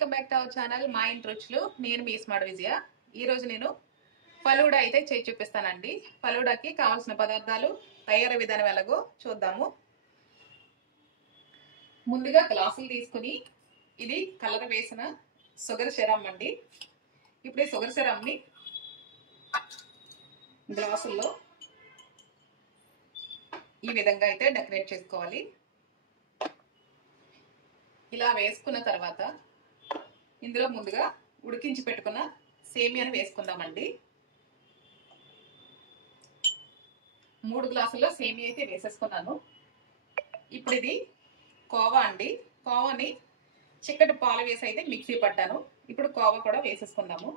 Welcome back to our channel మా ఇంటి రుచులు. నేను మీ స్మార్ట్ విజయ. ఈరోజు నేను ఫలూడా అయితే చేసి చూపిస్తానండి. ఫలూడాకి కావాల్సిన పదార్థాలు, తయారీ విధానం ఎలాగో చూద్దాము. ముందుగా గ్లాసులు తీసుకుని ఇది కలర్ వేసిన షుగర్ సిరప్ అండి. ఇప్పుడు ఈ షుగర్ సిరప్ని గ్లాసుల్లో ఈ విధంగా అయితే డెకరేట్ చేసుకోవాలి. ఇలా వేసుకున్న తర్వాత ఇందులో ముందుగా ఉడికించి పెట్టుకున్న సేమియాని వేసుకుందామండి. 3 గ్లాసుల్లో సేమియా అయితే వేసేసుకున్నాను. ఇప్పుడు ఇది కోవా అండి. కోవాని చిక్కటి పాలు వేసి అయితే మిక్సీ పట్టాను. ఇప్పుడు కోవా కూడా వేసేసుకుందాము.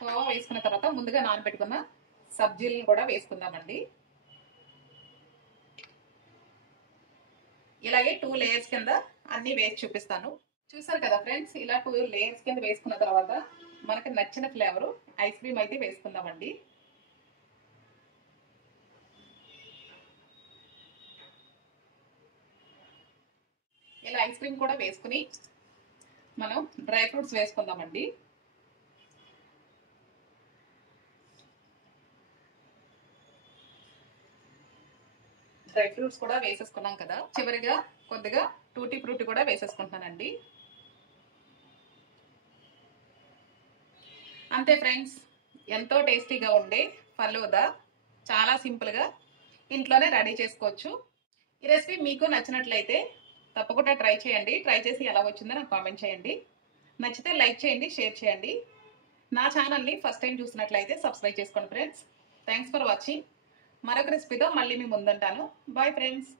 కోవా వేసుకున్న తర్వాత ముందుగా నానబెట్టుకున్న సబ్జీలను కూడా వేసుకుందామండి. ఇలాగే 2 లేయర్స్ కింద అన్ని వేసి చూపిస్తాను. చూసారు కదా ఫ్రెండ్స్, ఇలా 2 లేయర్స్ కింద వేసుకున్న తర్వాత మనకి నచ్చిన ఫ్లేవర్ ఐస్ క్రీమ్ అయితే వేసుకుందామండి. ఇలా ఐస్ క్రీమ్ కూడా వేసుకుని మనం డ్రై ఫ్రూట్స్ వేసుకుందామండి. డ్రై ఫ్రూట్స్ కూడా వేసేసుకున్నాం కదా. చివరిగా కొద్దిగా టూటీ ఫ్రూటీ కూడా వేసేసుకుంటానండి. అంతే ఫ్రెండ్స్, ఎంతో టేస్టీగా ఉండే ఫలూదా చాలా సింపుల్గా ఇంట్లోనే రెడీ చేసుకోవచ్చు. ఈ రెసిపీ మీకు నచ్చినట్లయితే తప్పకుండా ట్రై చేయండి. ట్రై చేసి ఎలా వచ్చిందో నాకు కామెంట్ చేయండి. నచ్చితే లైక్ చేయండి, షేర్ చేయండి. నా ఛానల్ని ఫస్ట్ టైం చూసినట్లయితే సబ్స్క్రైబ్ చేసుకోండి ఫ్రెండ్స్. Thanks for watching. మరొక రెసిపీతో మళ్ళీ మీ ముందుంటాను. Bye friends.